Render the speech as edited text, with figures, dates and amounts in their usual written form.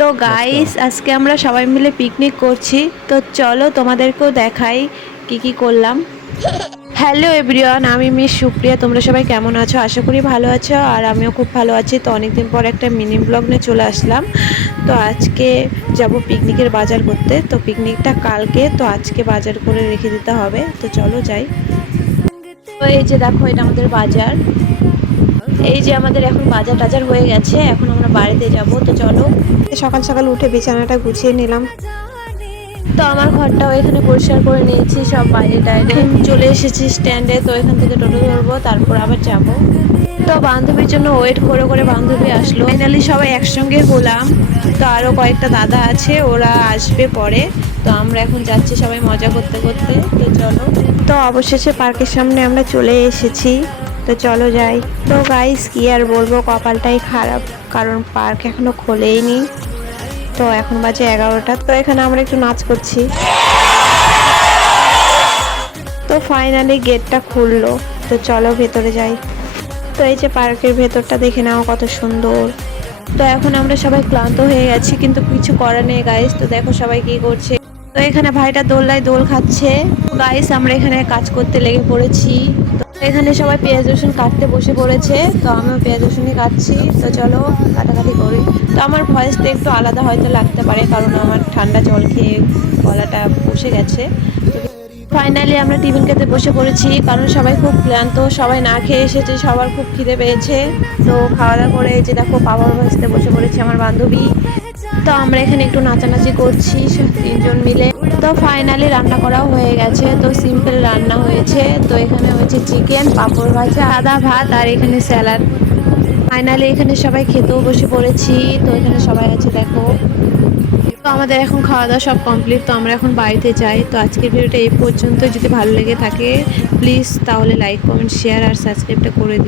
তো Let's go. Guys আজকে আমরা সবাই মিলে পিকনিক করছি। তো চলো তোমাদেরকেও দেখাই কি কি করলাম। হ্যালো এভরিওয়ান, আমি মিস সুপ্রিয়া। তোমরা সবাই কেমন আছো? আশা করি ভালো আছো, আর আমিও খুব ভালো আছি। তো অনেকদিন পর একটা মিনি ব্লগ নিয়ে চলে আসলাম। তো আজকে যাব পিকনিকের বাজার করতে। তো পিকনিকটা কালকে, তো আজকে বাজার করে রেখে দিতে হবে। তো চলো যাই। তো এই যে দেখো, এটা আমাদের বাজার। এই যে আমাদের এখন বাজার টাজার হয়ে গেছে, এখন আমরা বাড়িতে যাব। তো চলো। সকাল সকাল উঠে বিছানাটা গুছিয়ে নিলাম। তো আমার ঘরটাও এখানে পরিষ্কার করে নিয়েছি, সব বাইরে টাইরে। চলে এসেছি স্ট্যান্ডে। তো এখান থেকে টোটো ধরবো, তারপর আবার যাব। তো বান্ধবীর জন্য ওয়েট করে করে বান্ধবী আসলো। ফাইনালি সবাই একসঙ্গে হলাম। তো আরও কয়েকটা দাদা আছে, ওরা আসবে পরে। তো আমরা এখন যাচ্ছি সবাই মজা করতে করতে। তো চলো। তো অবশেষে পার্কের সামনে আমরা চলে এসেছি। তো চলো যাই। তো গাইস কি আর বলবো, কপালটাই খারাপ, কারণ পার্ক এখনো খোলেইনি। তো এখন বাজে 11টা। তো এখানে আমরা একটু নাচ করছি। তো ফাইনালি গেটটা খুললো। তো চলো ভেতরে যাই। তো এই যে পার্কের ভেতরটা দেখে নাও কত সুন্দর। তো এখন আমরা সবাই ক্লান্ত হয়ে গেছি, কিন্তু কিছু করার নেই গাইস। তো দেখো সবাই কি করছে। তো এখানে ভাইটা দোলনায় দোল খাচ্ছে। গাইস আমরা এখানে কাজ করতে লেগে পড়েছি। তো এখানে সবাই পেঁয়াজ রসুন কাটতে বসে পড়েছে। তো আমিও পেঁয়াজ রসুনই কাটছি। তো চলো কাটাকাটি করি। তো আমার ভয়েসটা একটু আলাদা হয়তো লাগতে পারে, কারণ আমার ঠান্ডা জল খেয়ে গলাটা বসে গেছে। ফাইনালি আমরা টিফিন খেতে বসে পড়েছি, কারণ সবাই খুব ক্লান্ত, সবাই না খেয়ে এসেছে, সবার খুব খিদে পেয়েছে। তো খাওয়া দাওয়া করে যে দেখো পাপড় ভাজতে বসে পড়েছে আমার বান্ধবী। তো আমরা এখানে একটু নাচানাচি করছি তিনজন মিলে। তো ফাইনালি রান্না করাও হয়ে গেছে। তো সিম্পল রান্না হয়েছে। তো এখানে হয়েছে চিকেন, পাপড় ভাজা, সাদা ভাত, আর এখানে স্যালাড। ফাইনালি এখানে সবাই খেতেও বসে পড়েছি। তো এখানে সবাই আছে দেখো। তো আমাদের এখন খাওয়া দাওয়া সব কমপ্লিট। তো আমরা এখন বাড়িতে যাই। তো আজকের ভিডিওটা এই পর্যন্ত। যদি ভালো লেগে থাকে প্লিজ তাহলে লাইক কমেন্ট শেয়ার আর সাবস্ক্রাইবটা করে দিন।